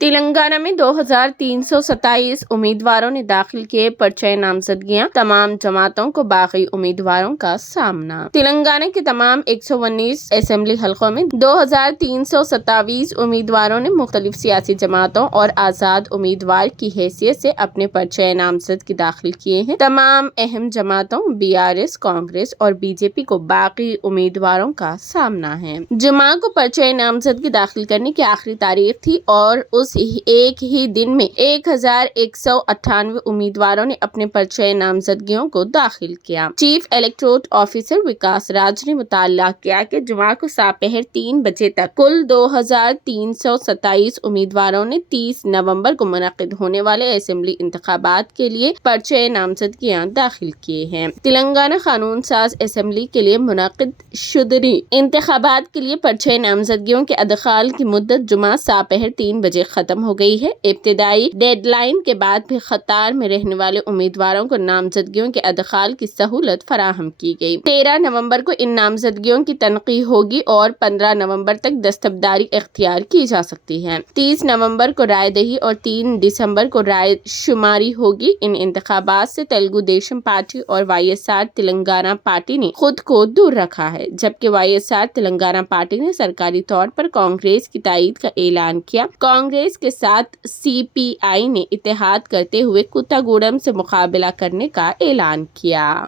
تلنگانہ میں 2327 امیدواروں نے داخل کیے پرچہ نامزدگیاں، تمام جماعتوں کو باقی امیدواروں کا سامنا۔ تلنگانہ کے تمام 119 اسمبلی حلقوں میں 2327 امیدواروں نے مختلف سیاسی جماعتوں اور آزاد امیدوار کی حیثیت سے اپنے پرچہ نامزدگی داخل کیے ہیں۔ تمام اہم جماعتوں BRS، کانگریس اور BJP کو باقی امیدواروں کا سامنا ہے۔ جمعہ کو پرچہ نامزدگی داخل کرنے کی آخری تاریخ تھی اور اس ایک ہی دن میں 1198 امیدواروں نے اپنے پرچہ نامزدگیوں کو داخل کیا۔ چیف الیکٹورل آفیسر وکاس راج نے مطلع کیا کہ جمعہ کو ساپہر 3 بجے تک کل 2327 امیدواروں نے 30 نومبر کو منعقد ہونے والے اسمبلی انتخابات کے لیے پرچہ نامزدگیاں داخل کیے ہیں۔ تلنگانہ قانون ساز اسمبلی کے لیے منعقد شدہ انتخابات کے لیے پرچہ نامزدگیوں کے ادخال کی مدت جمعہ ساپہر 3 بجے ختم ہو گئی ہے۔ ابتدائی ڈیڈ لائن کے بعد بھی قطار میں رہنے والے امیدواروں کو نامزدگیوں کے ادخال کی سہولت فراہم کی گئی۔ 13 نومبر کو ان نامزدگیوں کی تنقیح ہوگی اور 15 نومبر تک دستبرداری اختیار کی جا سکتی ہے۔ 30 نومبر کو رائے دہی اور 3 دسمبر کو رائے شماری ہوگی۔ ان انتخابات سے تلگو دیشم پارٹی اور YSR تلنگانہ پارٹی نے خود کو دور رکھا ہے، جبکہ YSR تلنگانہ پارٹی نے سرکاری طور پر کانگریس کی تائید کا اعلان کیا۔ کانگریس کے ساتھ CPI نے اتحاد کرتے ہوئے کوتاگوڑم سے مقابلہ کرنے کا اعلان کیا۔